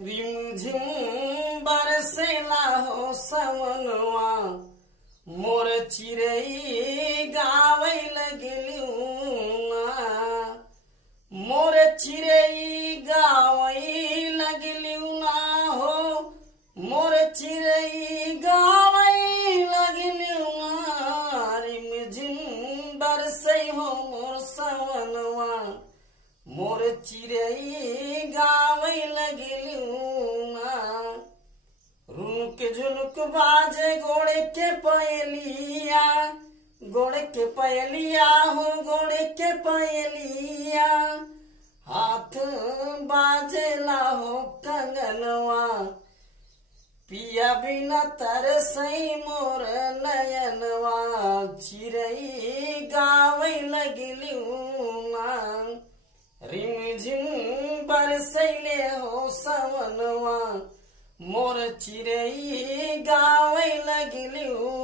रिमझिम बरसेला हो सवनवा, मोर चिड़ै गावै लगलू। मोर चिड़ै गावै लगलू ना हो, मोर चिड़ै गावै लगलू ना। रिमझिम बरसै हो मोर सवनवा, मोर चिड़ै गावै लगलू। रुनुक झुनुक बाजे गोड़े के पयलिया, गोड़े के पयलिया हो गोड़े के पयलिया। हाथ बाजेला हो कंगनवा, पिया बिना तरसै मोर नयनवा। चिड़ै गावै लगलू। रिमझिम बरसैले हो सवनवा, मोर चिड़ै गावै लगलू।